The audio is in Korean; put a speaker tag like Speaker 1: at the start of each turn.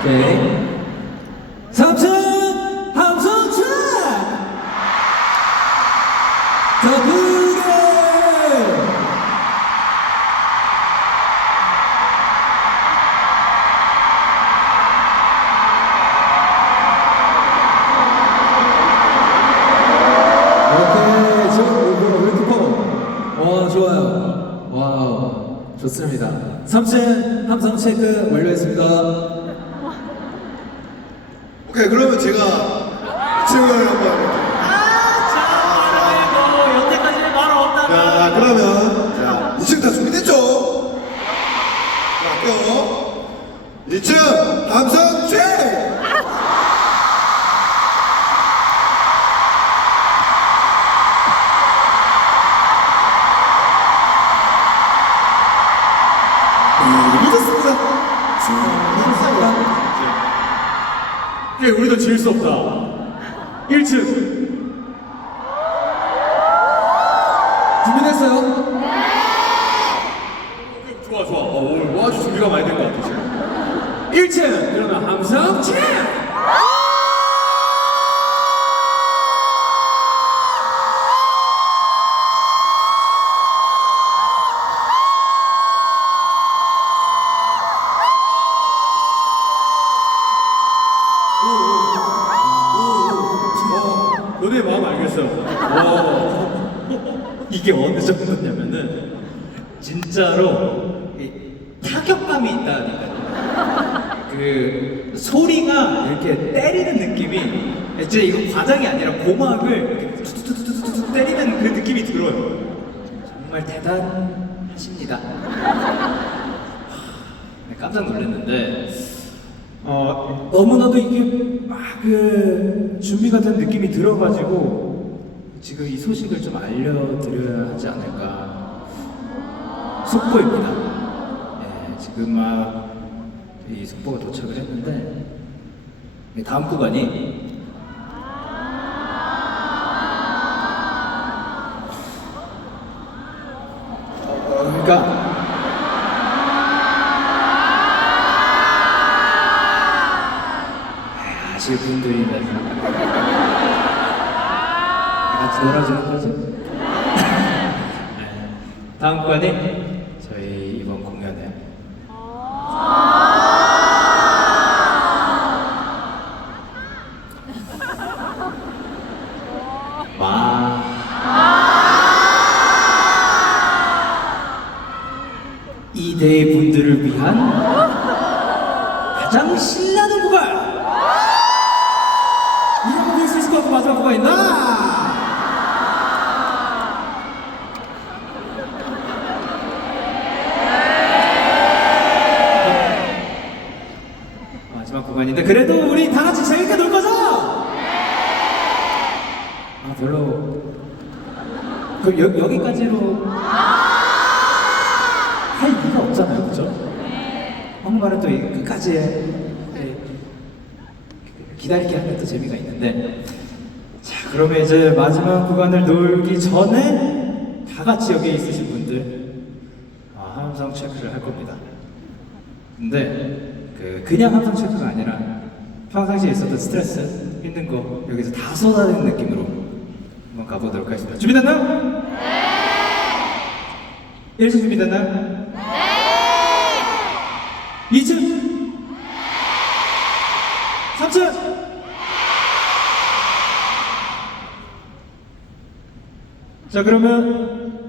Speaker 1: 오케이. 3층 함성 트랙! 더 크게! 오케이, 왜 이렇게 커? 와, 좋아요. 와우, 좋습니다. 3층 함성 체크 완료했습니다.
Speaker 2: 오케이 그러면 제가 층을 한번
Speaker 3: 뭐 여태까지 말 없다가
Speaker 2: 자 그러면 자 2층 다 준비됐죠? 자 할게요 2층 함성 최 늦었습니다. 늦었습니다.
Speaker 3: 예, 우리도 질수 없다. 1층.
Speaker 1: 준비됐어요?
Speaker 3: 좋아 좋아. 어, 오늘 뭐 아주 준비가 많이 된 것 같아 지금. 1층. 그러면 함성. 체 너네 마음 알겠어. 와, 이게 어느 정도냐면은 진짜로 이 타격감이 있다니까요. 그 소리가 이렇게 때리는 느낌이 이제 이거 과장이 아니라 고막을 툭툭툭툭툭 때리는 그 느낌이 들어요. 정말 대단하십니다. 네, 깜짝 놀랐는데 어, 너무나도 이게 막그 준비가 된 느낌이 들어가지고 지금 이 소식을 좀 알려드려야 하지 않을까 속보입니다. 예, 지금 막 이 속보가 도착을 했는데 이 다음 구간이 어, 그러니까 아실 분들이면 같이 놀아주는 거죠? 네. 다음 구간이 저희 이번 공연에 와 이대 분들을 위한 가장 신나는 이런 볼수 있을 것 같고 마지막 구간 있나? 마지막 구간인데 그래도 우리 다 같이 재밌게 놀 거죠? 아 별로 그럼 여, 여기까지로 할 이유가 없잖아요 그죠? 한국말은 또 이- 끝까지 네, 기다리게 하면 또 재미가 있는데 자 그러면 이제 마지막 구간을 놀기 전에 다 같이 여기 있으신 분들 아, 함성 체크를 할 겁니다 근데 그 그냥 함성 체크가 아니라 평상시에 있었던 스트레스 힘든 거 여기서 다 쏟아내는 느낌으로 한번 가보도록 하겠습니다 준비됐나요? 네! 1층 준비됐나요? 네! 2층 3층 자 그러면